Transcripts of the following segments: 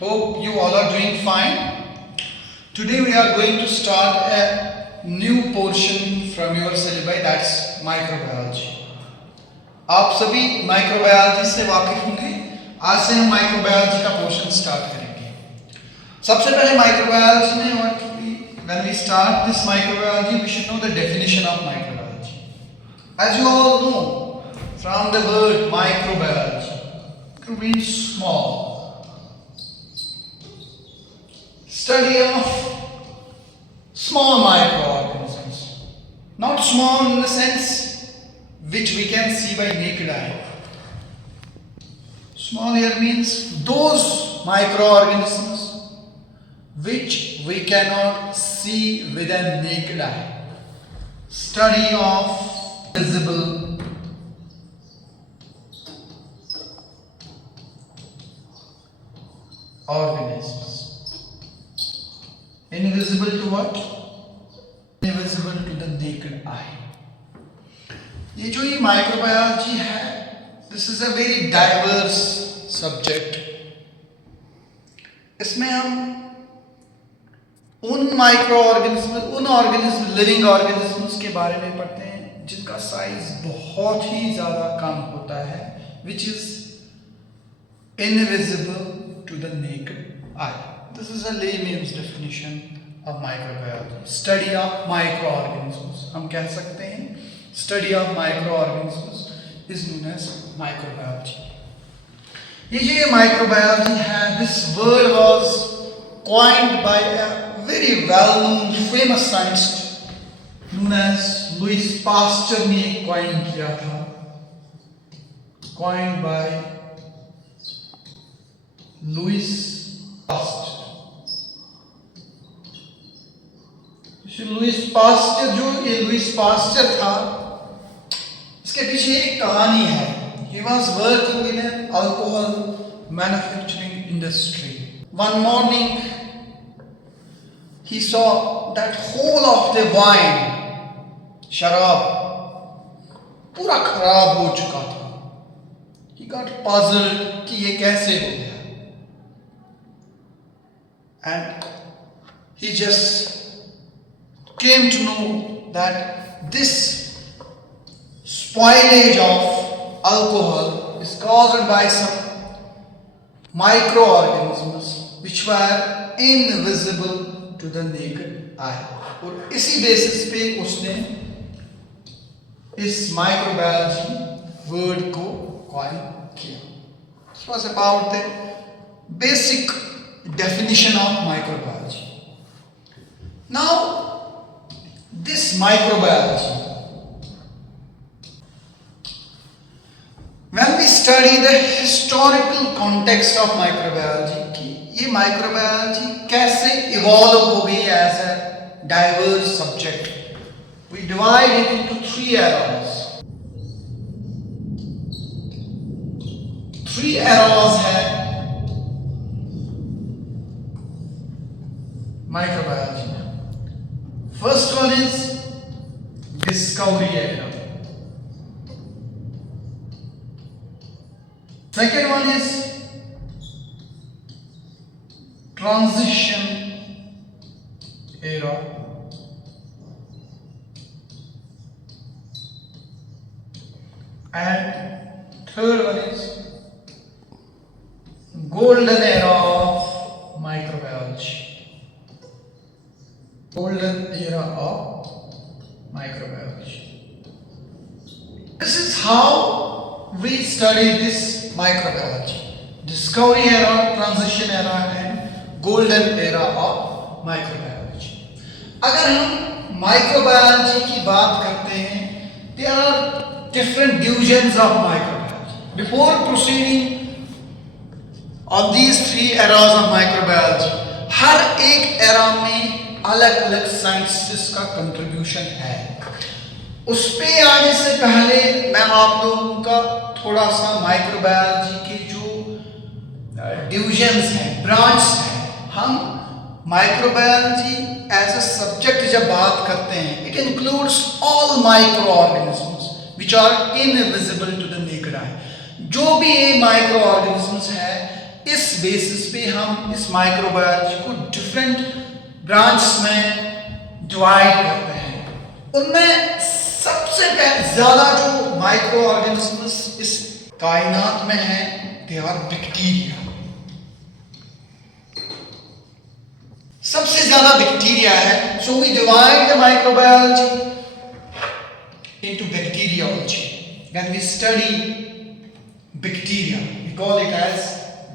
Hope you all are doing fine. Today we are going to start a new portion from your syllabi, that's microbiology. आप सभी microbiology से वाकिफ होंगे. आज से हम माइक्रोबायोलॉजी का पोर्शन स्टार्ट करेंगे. सबसे पहले माइक्रोबायोलॉजी में when we start this microbiology, we should know the definition of microbiology. As you all know, from the word microbiology, it means small. Study of small microorganisms. Not small in the sense which we can see by naked eye. Small here means those microorganisms which we cannot see with a naked eye. Study of visible organisms. Invisible to what? Invisible to the naked eye. ये जो ये microbiology है, this is a very diverse subject. इसमें हम उन organism living organisms के बारे में पढ़ते हैं जिनका साइज बहुत ही ज़्यादा कम होता है, which is invisible to the naked eye. This is a layman's definition of microbiology. Study of microorganisms. हम कह सकते हैं study of microorganisms is known as microbiology. ये जो microbiology है, this word was coined by a very well-known famous scientist known as Louis Pasteur ने coin किया था. Coined by Louis Pasteur. Louis Pasteur था, इसके पीछे एक कहानी है. He was working in an alcohol manufacturing industry. One morning he saw that whole of the wine, शराब, पूरा खराब हो चुका था. He got puzzled कि ये कैसे हो गया. And he just came to know that this spoilage of alcohol is caused by some microorganisms which were invisible to the naked eye. और इसी बेसिस पे उसने इस microbiology word को coin किया. This was about the basic definition of microbiology. Now this microbiology, when we study the historical context of microbiology कि ये microbiology कैसे evolve हो गई as a diverse subject, we divide it into three eras. Three eras है microbiology. First one is discovery era. Second one is transition era. And third one is golden era of microbiology. Golden era of microbiology. This is how we study this microbiology. Discovery era, transition era and golden era of microbiology. अगर हम microbiology की बात करते हैं, there are different divisions of microbiology. Before proceeding on these three eras of microbiology, हर एक era में अलग अलग साइंटिस्ट का कंट्रीब्यूशन है. उस पे आने से पहले मैं आप लोगों का थोड़ा सा माइक्रोबायोलॉजी के जो डिविजन्स हैं, ब्रांच हैं, हम माइक्रोबायोलॉजी एज अ सब्जेक्ट जब बात करते हैं, it includes all micro organisms which are invisible to the naked eye. जो भी ये माइक्रो ऑर्गेनिजम्स है इस बेसिस पे हम इस माइक्रोबायोलॉजी को डिफरेंट ब्रांच में डिवाइड करते हैं। उनमें सबसे ज्यादा जो माइक्रो ऑर्गेनिजम्स इस कायनात में हैं, दे आर बैक्टीरिया। सबसे ज्यादा बैक्टीरिया है। So we divide the microbiology into bacteriology. When we study bacteria, we call it as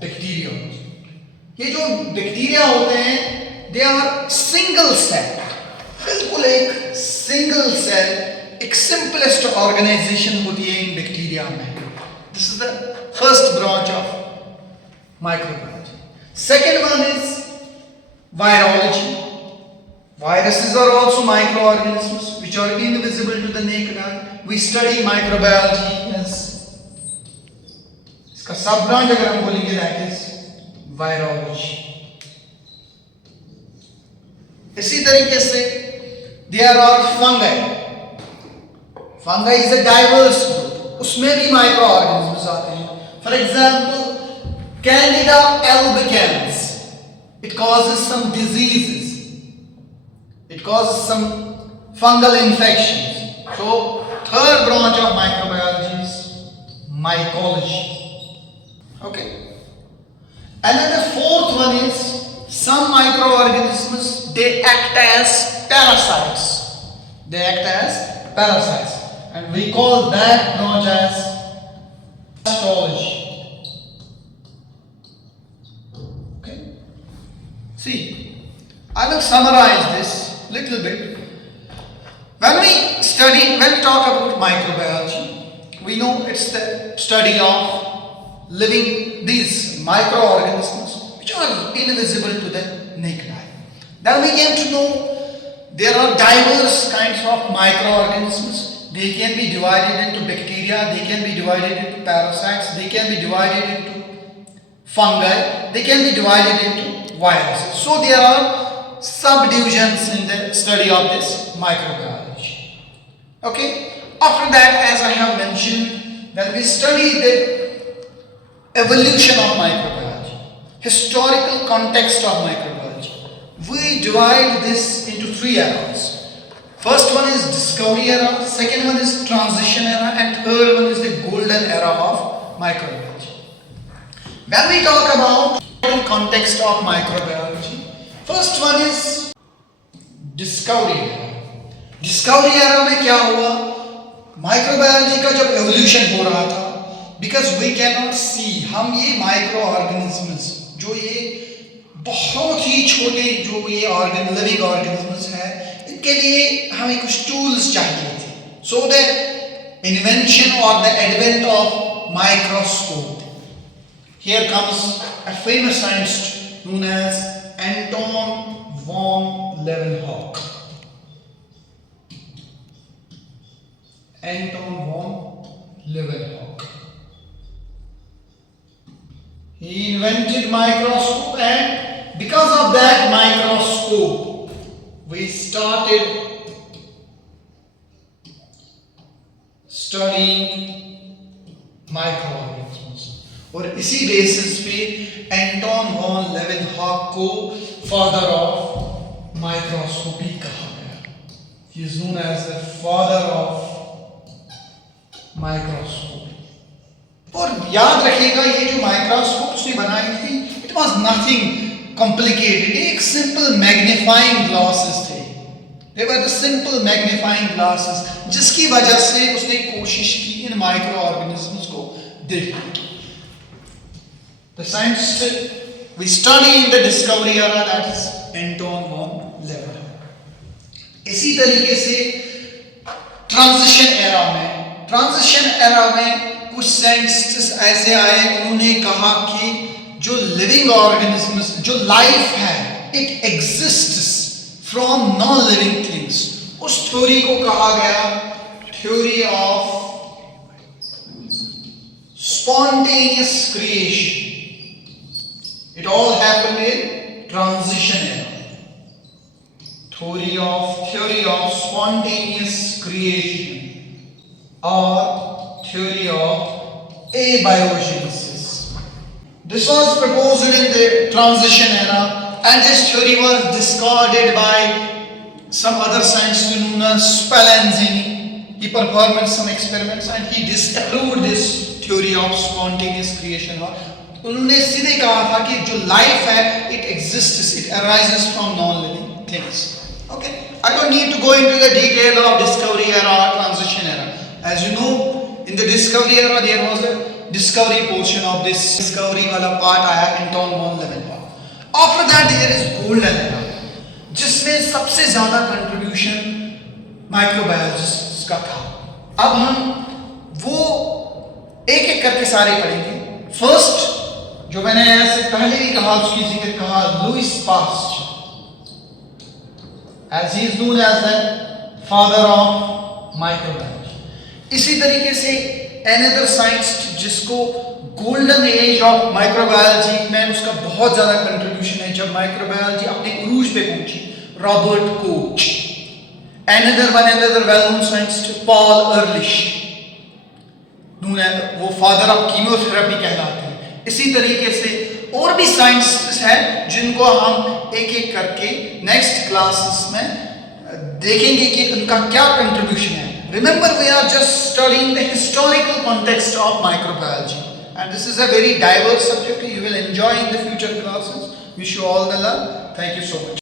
bacteriology. ये जो बैक्टीरिया होते हैं, they are single cell, बिल्कुल एक single cell, एक simplest organization होती है इन बैक्टीरिया में. This is the first branch of microbiology. Second one is virology. Viruses are also microorganisms which are invisible to the naked eye. We study microbiology as इसका सब branch अगर हम बोलेंगे that is virology. इसी तरीके से there are fungi. Fungi is a diverse group. उसमें भी microorganisms आते हैं. For example, Candida albicans. It causes some diseases. It causes some fungal infections. So, third branch of microbiology is mycology. Okay. And then the fourth one is some microorganisms, they act as parasites. They act as parasites. And we call that branch as histology. Okay. See, I will summarize this little bit. When we talk about microbiology, we know it's the study of living these microorganisms which are invisible to the naked eye. Then we came to know there are diverse kinds of microorganisms. They can be divided into bacteria, they can be divided into parasites, they can be divided into fungi, they can be divided into viruses. So there are subdivisions in the study of this microbiology. Okay. After that, as I have mentioned, when we study the evolution of microbiology, historical context of microbiology, we divide this into three eras. First one is discovery era, second one is transition era, and third one is the golden era of microbiology. When we talk about the context of microbiology, first one is discovery era. Discovery era में क्या हुआ? Microbiology का जब evolution हो रहा था, because we can not सी, हम ये माइक्रो ऑर्गेनिजम्स जो ये बहुत ही छोटे जो ये लिविंग ऑर्गेनिजम्स है, इनके लिए हमें कुछ टूल्स चाहिए थे. सो द इन्वेंशन और the advent of microscope. Here comes a famous scientist known as Anton von Leeuwenhoek. Anton von Leeuwenhoek. He invented microscope, and because of that microscope, we started studying microorganisms. और इसी basis पे Anton von लेवेनहॉक को father of microscopy कहा गया. He is known as the father of microscopy. और याद रखिएगा ये जो माइक्रोस्कोप उसने बनाई थी, it was nothing complicated. एक सिंपल मैग्नीफाइंग ग्लासेस थे. They were the simple magnifying glasses जिसकी वजह से उसने कोशिश की इन माइक्रो ऑर्गेनिजम्स को देखने की. The scientist we study in the discovery era, that is Anton von Leeuwenhoek. इसी तरीके से ट्रांजिशन एरा में कुछ साइंटिस्ट ऐसे आए, उन्होंने कहा कि जो लिविंग ऑर्गेनिजम्स, जो लाइफ है, it exists from non living things. उस थ्योरी को कहा गया theory of spontaneous creation. It all happened in transition era. Theory of spontaneous creation or theory of abiogenesis. This was proposed in the transition era, and this theory was discarded by some other scientist known as Spallanzani. He performed some experiments and he disapproved this theory of spontaneous creation. उन्होंने सीधे कहा था कि जो life है, it exists, it arises from non-living things. Okay, I don't need to go into the detail of discovery era or transition era. As you know, in the discovery era there was a discovery portion of this discovery वाला part आया into non-living part. After that there is golden era, जिसमें सबसे ज़्यादा contribution microbiologist का था. अब हम वो एक एक करके सारे पढ़ेंगे. फर्स्ट, जो मैंने ऐसे पहले ही कहा, उसकी जिक्र कहा, Louis Pasteur, as he is known as the father of microbiology. इसी तरीके से अनदर साइंटिस्ट जिसको गोल्डन एज ऑफ माइक्रोबायोलॉजी में उसका बहुत ज्यादा कंट्रीब्यूशन है जब माइक्रोबायोलॉजी अपने उरूज पे पहुंची, Robert Koch. Another well-known scientist, Paul Ehrlich, वो फादर ऑफ कीमोथेरेपी कहलाते हैं. इसी तरीके से और भी साइंटिस्ट हैं जिनको हम एक एक करके नेक्स्ट क्लासेस में देखेंगे कि उनका क्या कंट्रीब्यूशन है. Remember, we are just studying the historical context of microbiology, and this is a very diverse subject. You will enjoy in the future classes. Wish you all the luck. Thank you so much.